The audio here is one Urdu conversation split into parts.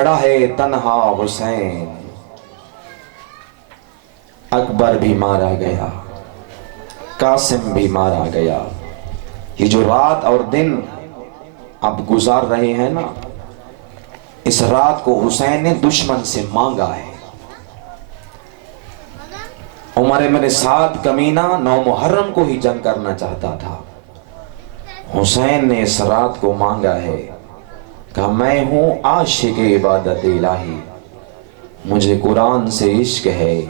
کھڑا ہے تنہا حسین، اکبر بھی مارا گیا، قاسم بھی مارا گیا۔ یہ جو رات اور دن اب گزار رہے ہیں نا، اس رات کو حسین نے دشمن سے مانگا ہے۔ عمر بن سعد کمینہ 9 محرم کو ہی جنگ کرنا چاہتا تھا، حسین نے اس رات کو مانگا ہے، کہا میں ہوں عاشق عبادت الہی، مجھے قرآن سے عشق ہے،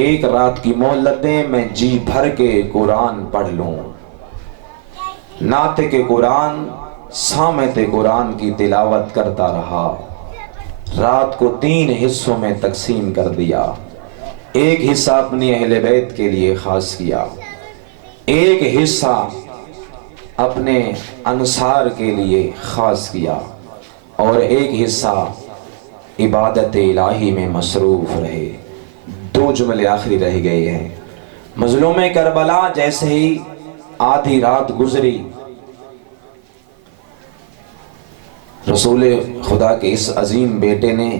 ایک رات کی مہلت دیں میں جی بھر کے قرآن پڑھ لوں۔ ناطق قرآن سامت قرآن کی تلاوت کرتا رہا، رات کو 3 حصوں میں تقسیم کر دیا، ایک حصہ اپنی اہل بیت کے لیے خاص کیا، ایک حصہ اپنے انصار کے لیے خاص کیا، اور ایک حصہ عبادت الہی میں مصروف رہے۔ 2 جملے آخری رہ گئے ہیں۔ مظلوم کربلا جیسے ہی آدھی رات گزری، رسول خدا کے اس عظیم بیٹے نے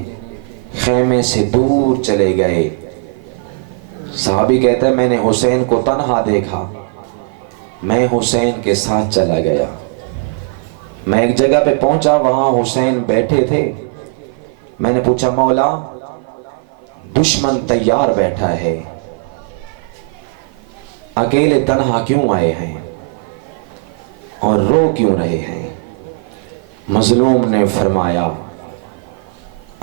خیمے سے دور چلے گئے۔ صحابی کہتا ہے میں نے حسین کو تنہا دیکھا، میں حسین کے ساتھ چلا گیا، میں ایک جگہ پہ پہنچا، وہاں حسین بیٹھے تھے، میں نے پوچھا مولا دشمن تیار بیٹھا ہے، اکیلے تنہا کیوں آئے ہیں اور رو کیوں رہے ہیں؟ مظلوم نے فرمایا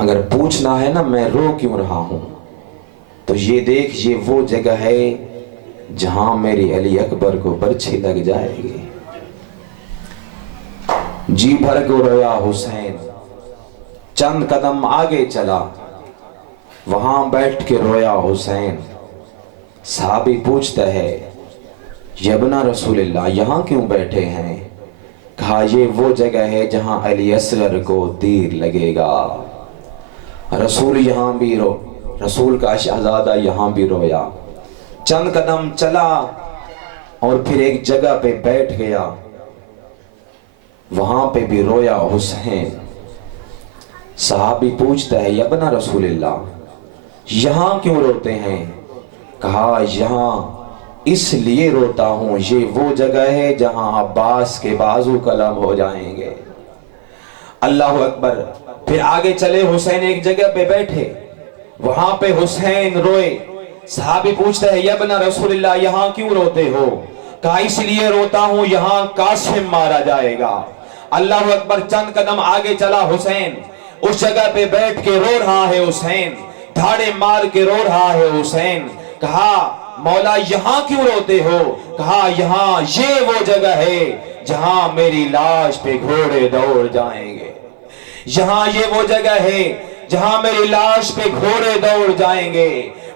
اگر پوچھنا ہے نا میں رو کیوں رہا ہوں تو یہ دیکھ، یہ وہ جگہ ہے جہاں میری علی اکبر کو برچھی لگ جائے گی۔ جی بھر کو رویا حسین، چند قدم آگے چلا، وہاں بیٹھ کے رویا حسین۔ صحابی پوچھتا ہے یبنا رسول اللہ یہاں کیوں بیٹھے ہیں؟ کہا یہ وہ جگہ ہے جہاں علی اصغر کو تیر لگے گا۔ رسول یہاں بھی رسول کا شہزادہ یہاں بھی رویا، چند قدم چلا اور پھر ایک جگہ پہ بیٹھ گیا، وہاں پہ بھی رویا حسین۔ صحابی پوچھتا ہے یبنا رسول اللہ یہاں کیوں روتے ہیں؟ کہا یہاں اس لیے روتا ہوں، یہ وہ جگہ ہے جہاں عباس کے بازو قلم ہو جائیں گے۔ اللہ اکبر۔ پھر آگے چلے، حسین ایک جگہ پہ بیٹھے، وہاں پہ حسین روئے۔ صحابی پوچھتا ہے یبنا رسول اللہ یہاں کیوں روتے ہو؟ کہا اس لیے روتا ہوں یہاں قاسم مارا جائے گا۔ اللہ اکبر۔ چند قدم آگے چلا حسین، اس جگہ پہ بیٹھ کے رو رہا ہے حسین، دھاڑے مار کے رو رہا ہے حسین۔ کہا مولا یہاں کیوں روتے ہو؟ کہا یہاں یہ وہ جگہ ہے جہاں میری لاش پہ گھوڑے دوڑ جائیں گے، یہاں یہ وہ جگہ ہے جہاں میری لاش پہ گھوڑے دوڑ جائیں گے۔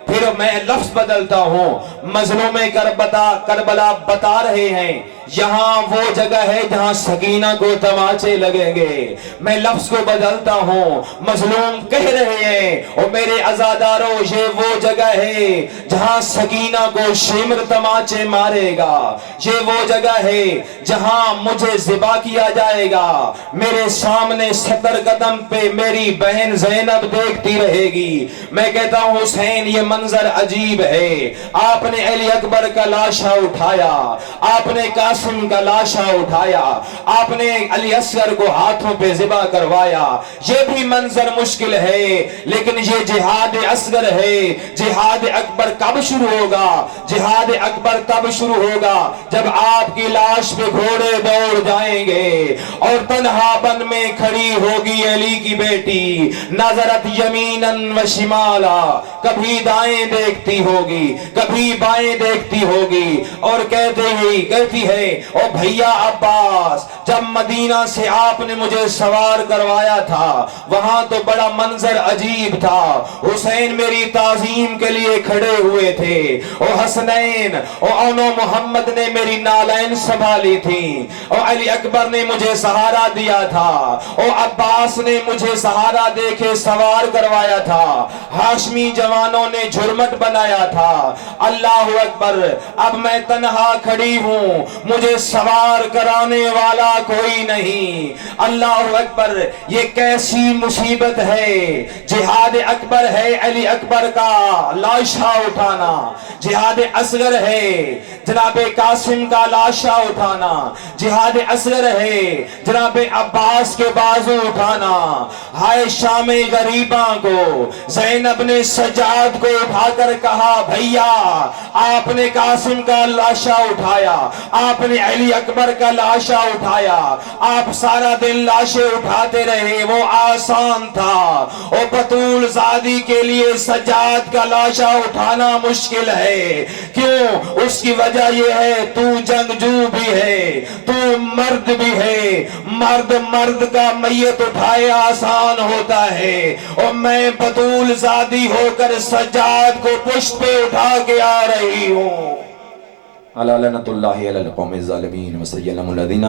پھر میں لفظ بدلتا ہوں، مظلوم کربلا بتا رہے ہیں یہاں وہ جگہ ہے جہاں سکینہ کو تماچے لگیں گے۔ میں لفظ کو بدلتا ہوں، مظلوم کہہ رہے ہیں اور میرے عزاداروں یہ وہ جگہ ہے جہاں سکینہ کو شمر تماچے مارے گا، یہ وہ جگہ ہے جہاں مجھے ذبح کیا جائے گا، میرے سامنے 70 قدم پہ میری بہن زینب دیکھتی رہے گی۔ میں کہتا ہوں حسین یہ منظر عجیب ہے، آپ نے علی اکبر کا لاشا اٹھایا، آپ نے قاسم کا لاشا اٹھایا، آپ نے علی اصغر کو ہاتھوں پہ ذبح کروایا، یہ بھی منظر مشکل ہے، لیکن یہ جہاد اصغر ہے۔ جہاد اکبر کب شروع ہوگا؟ جہاد اکبر تب شروع ہوگا جب آپ کی لاش پہ گھوڑے دوڑ جائیں گے اور تنہا بن میں کھڑی ہوگی علی کی بیٹی، نظرت یمیناً و شمالا، کبھی دائیں دیکھتی ہوگی کبھی بائیں دیکھتی ہوگی اور کہتی ہے او بھیا عباس جب مدینہ سے آپ نے مجھے سوار کروایا تھا وہاں تو بڑا منظر عجیب تھا، حسین میری تعظیم کے لیے کھڑے ہوئے تھے، اور حسنین اور اونو محمد نے میری نالین سنبھالی تھی، اور علی اکبر نے مجھے سہارا دیا تھا، اور عباس نے مجھے سہارا دے کے سوار کروایا تھا، ہاشمی جوانوں نے جھرمٹ بنایا تھا۔ اللہ اکبر۔ اب میں تنہا کھڑی ہوں، مجھے مجھے سوار کرانے والا کوئی نہیں۔ اللہ اکبر، یہ کیسی مصیبت ہے۔ جہاد اکبر ہے علی اکبر کا لاشا اٹھانا، جہاد اصغر ہے جناب قاسم کا لاشا اٹھانا، جہاد اصغر ہے جناب عباس کے بازو اٹھانا۔ ہائے شام غریباں کو زینب نے سجاد کو اٹھا کر کہا بھیا آپ نے قاسم کا لاشا اٹھایا، آپ نے علی اکبر کا لاشا اٹھایا، آپ سارا دن لاشیں اٹھاتے رہے، وہ آسان تھا۔ اور بطول زادی کے لیے سجاد کا لاشا اٹھانا مشکل ہے، کیوں؟ اس کی وجہ یہ ہے تو جنگجو بھی ہے، تو مرد بھی ہے۔ مرد کا میت اٹھائے آسان ہوتا ہے، اور میں بطول زادی ہو کر سجاد کو پشت پہ اٹھا کے آ رہی ہوں۔ علی لعنت اللہ علی القوم الظالمین وسیلم الذین